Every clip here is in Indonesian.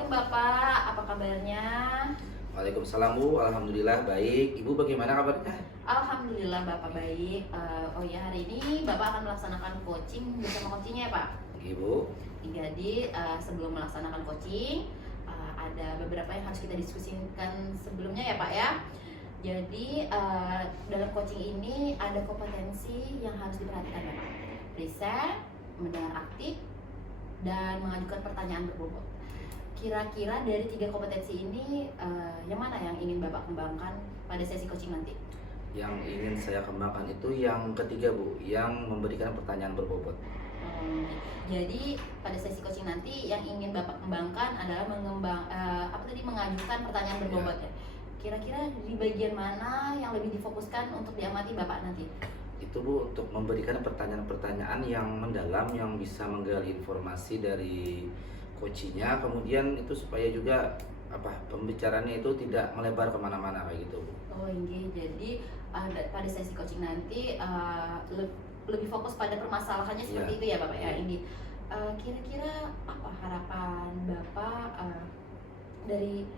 Assalamualaikum Bapak, apa kabarnya? Waalaikumsalam Bu, alhamdulillah baik. Ibu bagaimana kabarnya? Alhamdulillah Bapak baik. Oh ya, hari ini Bapak akan melaksanakan coaching bersama coachingnya ya Pak? Ibu, Jadi sebelum melaksanakan coaching ada beberapa yang harus kita diskusikan sebelumnya ya Pak ya. Jadi dalam coaching ini ada kompetensi yang harus diperhatikan ya Pak. Present, mendengar aktif, dan mengajukan pertanyaan berbobot. Kira-kira dari 3 kompetensi ini yang mana yang ingin Bapak kembangkan pada sesi coaching nanti? yang ingin saya kembangkan itu yang ketiga Bu, yang memberikan pertanyaan berbobot. Jadi pada sesi coaching nanti yang ingin Bapak kembangkan adalah mengajukan pertanyaan berbobot ya. Kira-kira di bagian mana yang lebih difokuskan untuk diamati Bapak nanti? Itu Bu, untuk memberikan pertanyaan-pertanyaan yang mendalam, yang bisa menggali informasi dari coachingnya, kemudian itu supaya juga pembicaraannya itu tidak melebar kemana-mana kayak gitu Bu. Oh ini jadi pada sesi coaching nanti lebih fokus pada permasalahannya seperti itu ya Bapak ya. Ini kira-kira apa harapan Bapak dari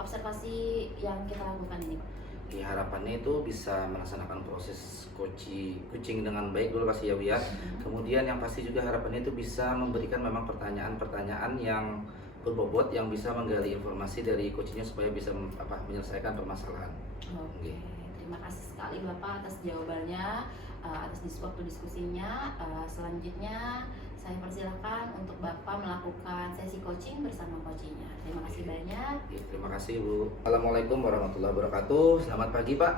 observasi yang kita lakukan ini Pak? Ya, harapannya itu bisa melaksanakan proses coaching dengan baik dulu pasti ya Bu ya. Kemudian yang pasti juga harapannya itu bisa memberikan memang pertanyaan-pertanyaan yang berbobot, yang bisa menggali informasi dari coachingnya supaya bisa menyelesaikan permasalahan. Oke, terima kasih sekali Bapak atas jawabannya, atas waktu diskusinya. Selanjutnya saya persilahkan untuk Bapak melakukan sesi coaching bersama coachingnya. Terima kasih banyak. Ya, terima kasih Bu. Assalamualaikum warahmatullahi wabarakatuh. Selamat pagi Pak.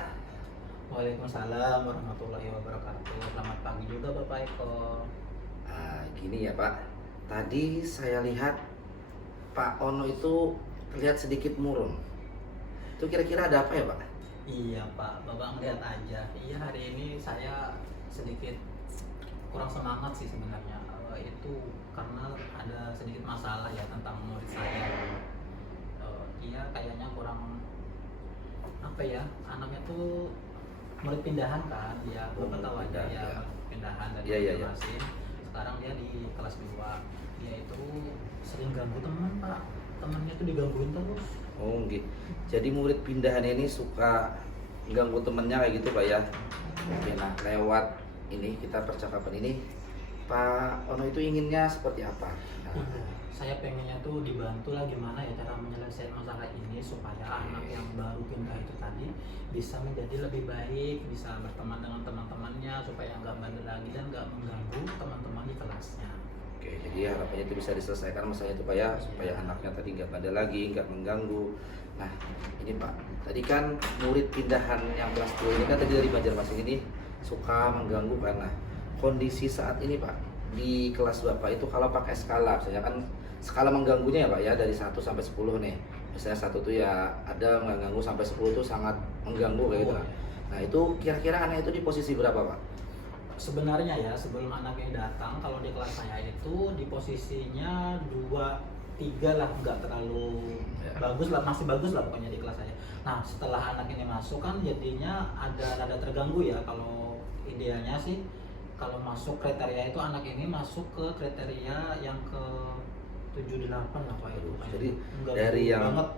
Waalaikumsalam warahmatullahi wabarakatuh. Selamat pagi juga Bapak Eko. Gini ya Pak, tadi saya lihat Pak Ono itu terlihat sedikit murung. Itu kira-kira ada apa ya Pak? Iya Pak, Bapak ngeliat aja. Iya, hari ini saya sedikit kurang semangat sih sebenarnya. Itu karena ada sedikit masalah ya tentang murid saya. Dia kayaknya kurang apa ya, anaknya tuh murid pindahan kan, dia Bapak tahu aja ya, pindahan dari masing-masing. Sekarang dia di kelas 2. Dia itu sering ganggu teman Pak, temannya tuh digangguin terus. Oh gitu. Jadi murid pindahan ini suka ganggu temennya kayak gitu Pak ya. Oke, nah lewat ini kita percakapan ini Pak Ono itu inginnya seperti apa? Saya pengennya tuh dibantu lah gimana ya cara menyelesaikan masalah ini supaya anak yang baru pindah itu tadi bisa menjadi lebih baik, bisa berteman dengan teman-temannya supaya nggak bandel lagi dan nggak mengganggu teman-teman di kelasnya. Oke, jadi harapannya itu bisa diselesaikan masalah itu Pak ya, supaya anaknya tadi nggak bandel lagi, nggak mengganggu. Nah ini Pak, tadi kan murid pindahan yang kelas 2 ini kan tadi dari Banjarmasin ini suka mengganggu karena kondisi saat ini Pak di kelas Bapak itu kalau pakai skala, misalnya kan skala mengganggunya ya Pak ya dari 1 sampai 10 nih. Misalnya 1 tuh ya ada mengganggu, sampai 10 tuh sangat mengganggu kayak gitu. Nah itu kira-kira anak itu di posisi berapa Pak? Sebenarnya ya sebelum anaknya datang, kalau di kelas saya itu di posisinya 2-3 lah, nggak terlalu bagus lah, masih bagus lah pokoknya di kelas saya. Nah setelah anak ini masuk kan jadinya ada rada terganggu ya. Kalau idealnya sih kalau masuk kriteria itu anak ini masuk ke kriteria yang ke 7-8 lah Pak itu. Jadi enggak dari yang banget.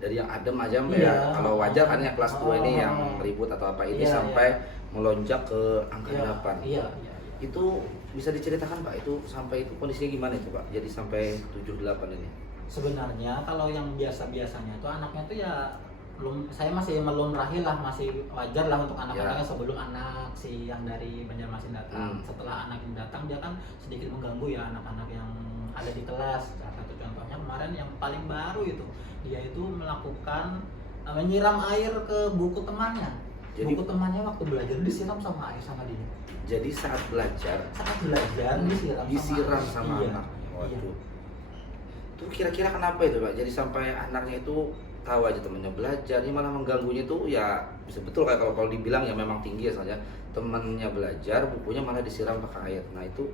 dari yang adem aja ya, kalau wajar kan yang kelas 2 ini yang ribut atau apa ini sampai melonjak ke angka 8. Iya. Itu bisa diceritakan Pak, itu sampai itu kondisinya gimana itu Pak? Jadi sampai 7-8 ini. Sebenarnya kalau yang biasa-biasanya tuh anaknya tuh ya saya masih melumrahi lah, masih wajar lah untuk anak-anaknya sebelum anak si yang dari Banjarmasin datang. Setelah anak yang datang dia kan sedikit mengganggu ya anak-anak yang ada di kelas. Salah satu contohnya kemarin yang paling baru itu dia itu melakukan menyiram air ke buku temannya. Jadi, buku temannya waktu belajar disiram sama air sama dia. Jadi saat belajar disiram sama iya. anak. Waduh. Itu kira-kira kenapa itu Pak? Jadi sampai anaknya itu tahu aja temennya belajar, ini malah mengganggunya tuh ya bisa betul kayak kalau dibilang ya memang tinggi ya saja temennya belajar, bukunya malah disiram pakai air. Nah itu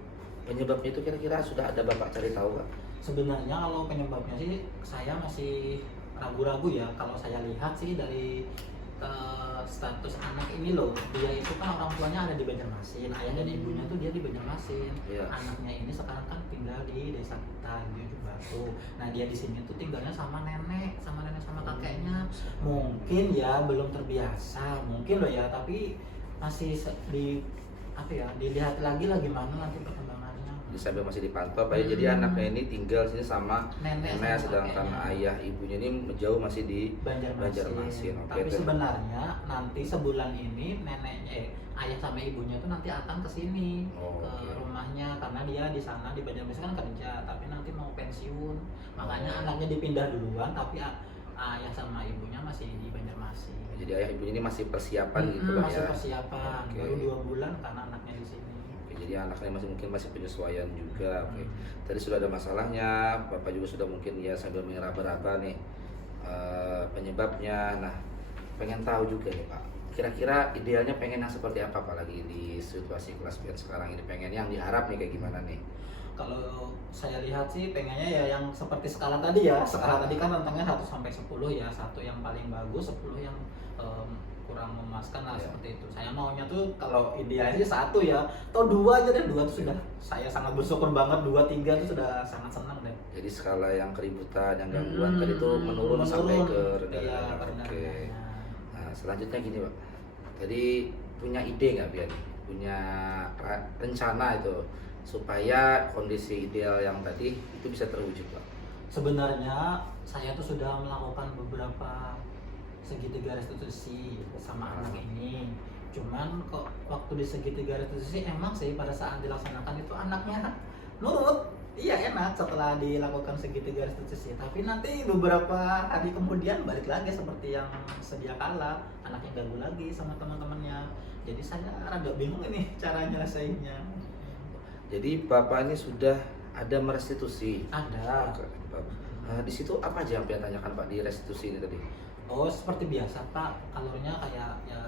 penyebabnya itu kira-kira sudah ada Bapak cari tahu Pak? Sebenarnya kalau penyebabnya sih saya masih ragu-ragu ya. Kalau saya lihat sih dari status anak ini loh, dia itu kan orang tuanya ada di Banjarmasin, ayah dan ibunya tuh dia di Banjarmasin. Iya. Anaknya ini sekarang kan tinggal di desa kita di Ujung Batu. Nah dia di sini tuh tinggalnya sama nenek sama kakeknya. Mungkin ya belum terbiasa, mungkin loh ya, tapi masih di apa ya, dilihat lagi lah gimana nanti perkembangannya. Jadi sambil masih dipantau Pak ya. Jadi anaknya ini tinggal sini sama Nenek nenek, sama sedangkan kakeknya. ayah ibunya ini jauh masih di Banjarmasin. Oke, Tapi tuh. sebenarnya nanti sebulan ini ayah sama ibunya tuh nanti akan ke sini, Oh, ke oke. rumahnya, karena dia di sana di Banjarmasin kan kerja, tapi nanti mau pensiun. Makanya Oh. anaknya dipindah duluan, tapi ayah sama ibunya masih di Banjarmasin. Jadi ayah ibunya ini masih persiapan gitu Pak Masih ya. persiapan, Oke. baru 2 bulan karena anaknya di sini. Oke, jadi anaknya mungkin masih penyesuaian juga. Oke. Hmm. Tadi sudah ada masalahnya, Bapak juga sudah mungkin ya sambil meraba-raba nih penyebabnya. Nah, pengen tahu juga nih Pak. Kira-kira idealnya pengen yang seperti apa Pak lagi di situasi kelas PN sekarang ini? Pengen yang diharap nih kayak gimana nih? Kalau saya lihat sih pengennya ya yang seperti skala tadi ya. Skala tadi kan rentangnya 1 sampai 10 ya. 1 yang paling bagus, 10 yang kurang memuaskan lah, Iya. seperti itu. Saya maunya tuh kalau idealnya sih 1 ya. Atau 2 aja deh. 2 tuh sudah saya sangat bersyukur banget. 2, 3 tuh sudah sangat senang deh. Jadi skala yang keributan, yang gangguan tadi tuh menurun sampai ke rendah. Iya, Oke. rendah-rendahnya. Nah, selanjutnya gini Pak. Tadi punya ide nggak Bian? Punya rencana itu supaya kondisi ideal yang tadi itu bisa terwujud Pak? Sebenarnya saya tuh sudah melakukan beberapa segitiga restitusi sama anak ini. Cuman kok waktu di segitiga restitusi emang sih pada saat dilaksanakan itu anaknya nurut. Iya enak setelah dilakukan segitiga restitusi. Tapi nanti beberapa hari kemudian balik lagi seperti yang sedia kala, anaknya ganggu lagi sama teman-temannya. Jadi saya rada bingung ini cara nyelesainnya. Jadi Bapak ini sudah ada merestitusi. Ada. Di situ apa aja yang Bian tanyakan Pak di restitusi ini tadi? Oh seperti biasa Pak, alurnya kayak ya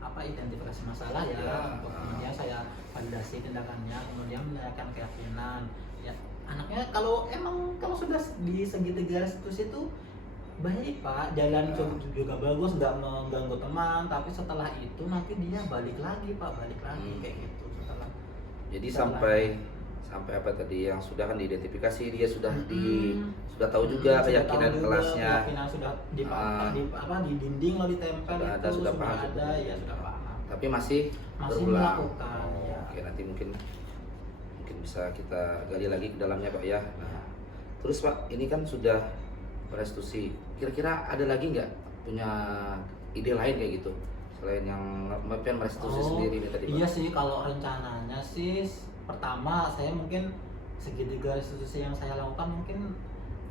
apa identifikasi masalah ya, Ya. kemudian saya validasi tindakannya, kemudian menanyakan keyakinan. Ya anaknya kalau sudah di segitiga restitusi itu baik Pak, jalan Ya. juga bagus, nggak mengganggu teman, tapi setelah itu nanti dia balik lagi Pak, balik lagi kayak gitu setelah. Jadi Setelah- sampai apa tadi yang sudah kan diidentifikasi, dia sudah Mm-mm. sudah tahu juga Sudah keyakinan tahu juga, kelasnya. keyakinan sudah di Ah. di dinding lalu ditempel Sudah itu ada, sudah paham. ada ya sudah paham. Tapi masih Masih berulang. melakukan, Oh, ya. Oke, nanti mungkin bisa kita gali lagi ke dalamnya Pak ya. Nah, terus Pak, ini kan sudah restitusi. Kira-kira ada lagi nggak punya ide lain kayak gitu selain yang merestitusi sendiri nih tadi Pak? Iya sih, kalau rencananya sih pertama saya mungkin segitiga restitusi yang saya lakukan mungkin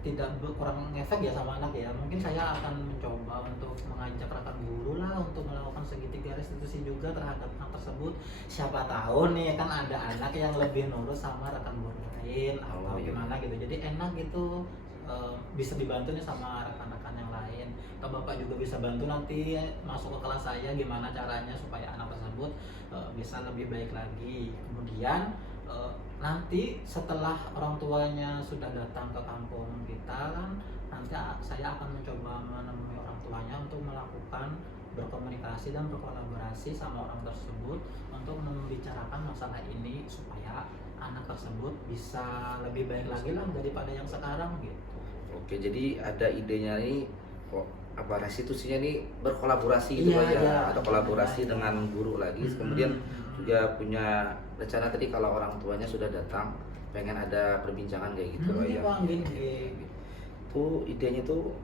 tidak kurang efek ya sama anak ya. Mungkin saya akan mencoba untuk mengajak rekan guru lah untuk melakukan segitiga restitusi juga terhadap anak tersebut. Siapa tahu nih kan ada anak yang lebih nurut sama rekan guru lain atau iya. gimana gitu. Jadi enak gitu, bisa dibantu nih sama rekan-rekan yang lain. Atau Bapak juga bisa bantu nanti masuk ke kelas saya gimana caranya supaya anak tersebut bisa lebih baik lagi. Kemudian nanti setelah orang tuanya sudah datang ke kampung kita kan, nanti saya akan mencoba menemui orang tuanya untuk melakukan berkomunikasi dan berkolaborasi sama orang tersebut untuk membicarakan masalah ini supaya anak tersebut bisa lebih baik lagi lah daripada yang sekarang gitu. Oke, jadi ada idenya nih kok apa restitusinya nih berkolaborasi gitu Iya, Pak ya, iya. atau kolaborasi Iya. dengan guru lagi. Kemudian juga punya rencana tadi kalau orang tuanya sudah datang pengen ada perbincangan kayak gitu Pak ya. Gini. Itu idenya tuh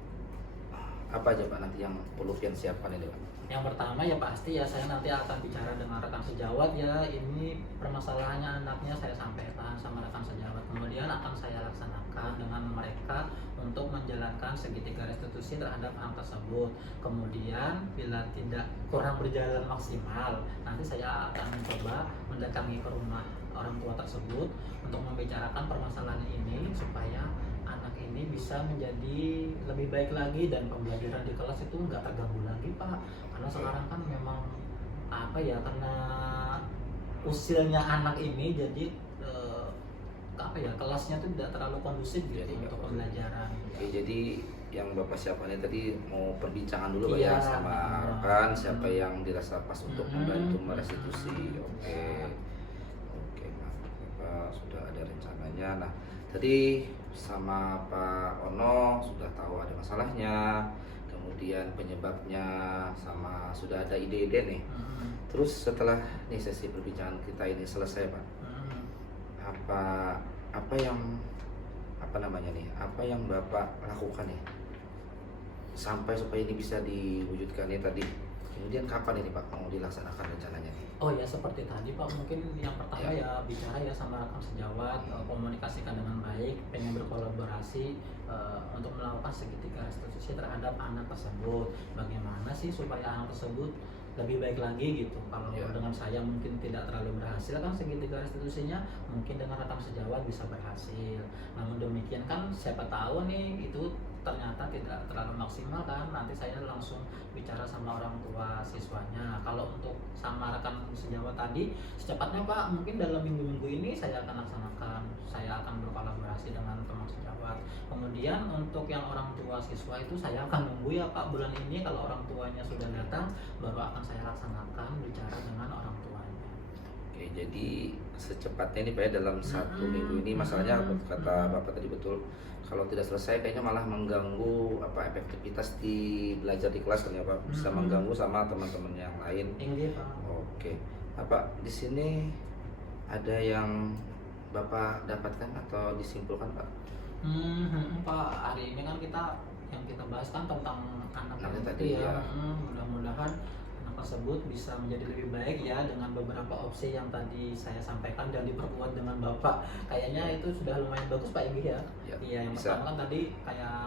apa aja Pak nanti yang perlu Pian siapkan ini Pak? Yang pertama ya pasti ya saya nanti akan bicara dengan rekan sejawat ya, ini permasalahannya anaknya saya sampaikan sama rekan sejawat, kemudian akan saya laksanakan dengan mereka untuk menjalankan segitiga restitusi terhadap anak tersebut. Kemudian bila tidak kurang berjalan maksimal, nanti saya akan mencoba mendatangi ke rumah orang tua tersebut untuk membicarakan permasalahan ini supaya anak ini bisa menjadi lebih baik lagi dan pembelajaran di kelas itu nggak terganggu lagi Pak, karena sekarang kan memang apa ya, karena usilnya anak ini jadi apa ya, kelasnya tuh tidak terlalu kondusif gitu Jadi nggak untuk kondusif. pembelajaran. Oke, jadi yang Bapak siapkan ini tadi mau perbincangan dulu Pak Iya. ya sama rekan siapa yang dirasa pas untuk membantu merestitusi. Oke. Oke, Pak. Bapak sudah ada rencananya. Nah, tadi sama Pak Ono sudah tahu ada masalahnya, kemudian penyebabnya sama sudah ada ide-ide nih. Terus setelah nih sesi perbincangan kita ini selesai Pak, apa apa yang apa namanya nih, apa yang Bapak lakukan nih sampai supaya ini bisa diwujudkan nih tadi, kemudian kapan ini Pak mau dilaksanakan rencananya nih? Oh ya, seperti tadi Pak, mungkin yang pertama ya bicara ya sama rekan sejawat, komunikasikan dengan baik, pengen berkolaborasi untuk melakukan segitiga restitusi terhadap anak tersebut. Bagaimana sih supaya anak tersebut lebih baik lagi gitu. Kalau Ya. dengan saya mungkin tidak terlalu berhasil kan segitiga restitusinya, mungkin dengan rekan sejawat bisa berhasil. Namun demikian kan siapa tahu nih itu ternyata tidak terlalu maksimal kan, nanti saya langsung bicara sama orang tua siswanya. Nah, kalau untuk sama rekan sejawat tadi secepatnya Pak, mungkin dalam minggu-minggu ini saya akan laksanakan, saya akan berkolaborasi dengan teman sejawat. Kemudian untuk yang orang tua siswa itu saya akan nunggu ya Pak, bulan ini kalau orang tuanya sudah datang baru akan saya laksanakan bicara dengan orang tuanya. Oke, jadi secepatnya ini Pak ya dalam satu minggu ini masalahnya kata Bapak tadi betul, kalau tidak selesai kayaknya malah mengganggu apa efektivitas di belajar di kelas kan ya Pak, bisa mengganggu sama teman-teman yang lain. Ini Pak. Oke, nah Pak di sini ada yang Bapak dapatkan atau disimpulkan Pak? Pak, hari ini kan yang kita bahas kan tentang anak Anaknya itu tadi, ya. ya. Mudah-mudahan anak tersebut bisa menjadi lebih baik ya dengan beberapa opsi yang tadi saya sampaikan dan diperkuat dengan Bapak. Kayaknya itu sudah lumayan bagus Pak Igi ya. Ya, Iya, yang bisa. pertama kan tadi kayak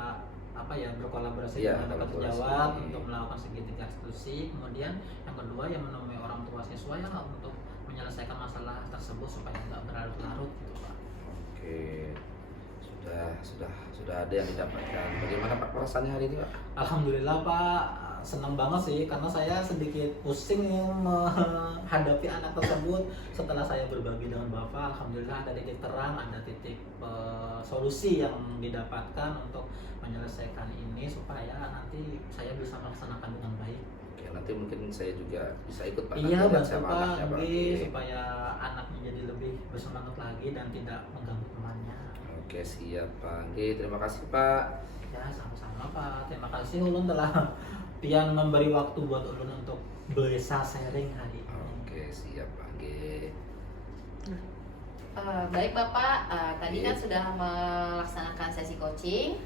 apa ya, berkolaborasi Iya, dengan rekan kolaborasi. sejawat untuk melakukan segitiga restitusi. Kemudian yang kedua yang menemui orang tua siswa ya untuk menyelesaikan masalah tersebut supaya nggak berlarut-larut gitu Pak. Oke, sudah ada yang didapatkan. Bagaimana Pak perasaannya hari ini Pak? Alhamdulillah Pak, senang banget sih karena saya sedikit pusing nih menghadapi anak tersebut. Setelah saya berbagi dengan Bapak, Alhamdulillah ada titik terang, ada titik solusi yang didapatkan untuk menyelesaikan ini supaya nanti saya bisa melaksanakan dengan baik. Oke, nanti mungkin saya juga bisa ikut Pak. Iya nanti lihat bantu sama Pak, anaknya, Pak. Nggih, Oke. supaya anaknya jadi lebih bersemangat lagi dan tidak mengganggu temannya. Oke, siap Pak. Oke, terima kasih Pak. Ya sama-sama Pak, terima kasih Ulun telah pian memberi waktu buat Ulun untuk bisa sharing hari ini. Oke, siap Pak. Oke. Baik Bapak, tadi Iya. kan sudah melaksanakan sesi coaching.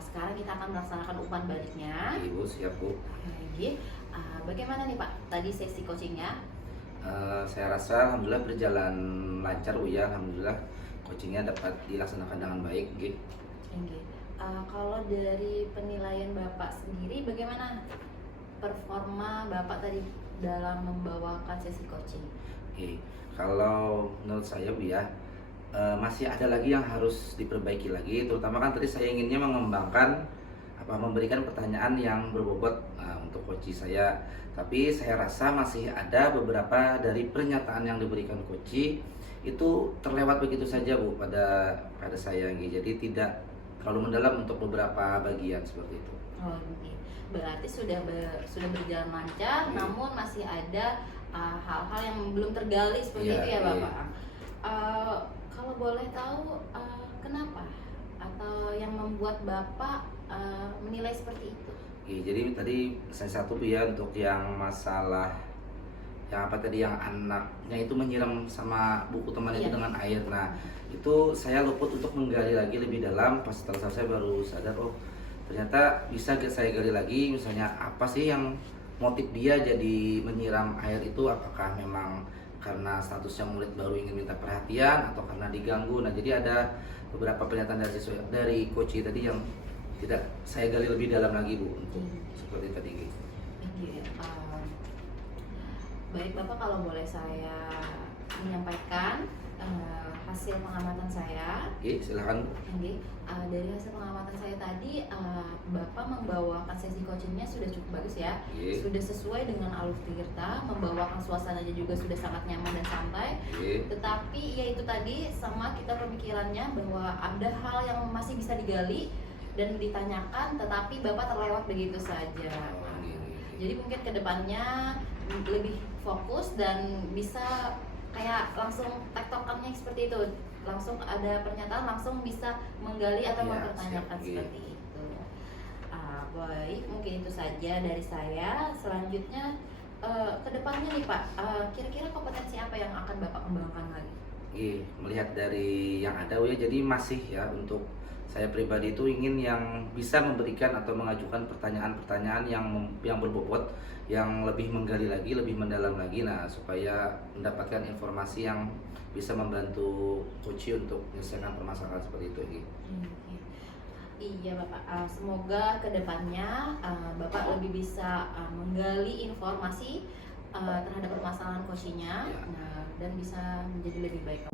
Sekarang kita akan melaksanakan umpan baliknya. Ibu siap Bu. Lagi, bagaimana nih Pak tadi sesi coachingnya? Saya rasa alhamdulillah berjalan lancar Bu ya. Alhamdulillah coachingnya dapat dilaksanakan dengan baik. Gitu. Oke. Kalau dari penilaian Bapak sendiri, bagaimana performa Bapak tadi dalam membawakan sesi coaching? Oke, kalau menurut saya Bu ya, masih ada lagi yang harus diperbaiki lagi. Terutama kan tadi saya inginnya mengembangkan memberikan pertanyaan yang berbobot untuk coach saya. Tapi saya rasa masih ada beberapa dari pernyataan yang diberikan coach itu terlewat begitu saja Bu pada saya. Jadi tidak terlalu mendalam untuk beberapa bagian seperti itu. Oh, oke. Berarti sudah berjalan lancar, Iya. namun masih ada hal-hal yang belum tergali seperti Iya, itu ya iya. Bapak. Kalau boleh tahu kenapa atau yang membuat Bapak menilai seperti itu? Oke, jadi tadi saya satu Bu ya untuk yang masalah yang apa tadi yang anaknya itu menyiram sama buku temannya itu Iya. dengan air. Nah, itu saya luput untuk menggali lagi lebih dalam. Pas setelah saya baru sadar, oh ternyata bisa saya gali lagi. Misalnya apa sih yang motif dia jadi menyiram air itu? Apakah memang karena statusnya murid baru ingin minta perhatian atau karena diganggu? Nah, jadi ada beberapa pernyataan dari coach tadi yang tidak saya gali lebih dalam lagi Bu untuk seperti tadi. Iya. Baik Bapak, kalau boleh saya menyampaikan hasil pengamatan saya. Oke, silakan Bu. Oke, dari hasil pengamatan saya tadi, Bapak membawakan sesi coachingnya sudah cukup bagus ya. Oke. Sudah sesuai dengan Aluf Tirta, membawakan suasananya juga sudah sangat nyaman dan santai. Oke. Tetapi ya itu tadi sama kita pemikirannya bahwa ada hal yang masih bisa digali dan ditanyakan, tetapi Bapak terlewat begitu saja. Oh, gitu. Jadi mungkin kedepannya lebih fokus dan bisa kayak langsung tektokannya seperti itu, langsung ada pernyataan langsung bisa menggali atau Iya, mempertanyakan siap, seperti itu. Baik, mungkin itu saja dari saya. Selanjutnya kedepannya nih Pak, kira-kira kompetensi apa yang akan Bapak kembangkan lagi? Melihat dari yang ada ya, jadi masih ya untuk saya pribadi itu ingin yang bisa memberikan atau mengajukan pertanyaan-pertanyaan yang berbobot, yang lebih menggali lagi, lebih mendalam lagi, nah supaya mendapatkan informasi yang bisa membantu coach untuk menyelesaikan permasalahan seperti itu. Iya Bapak, semoga kedepannya Bapak lebih bisa menggali informasi terhadap permasalahan coaching-nya, Ya. dan bisa menjadi lebih baik.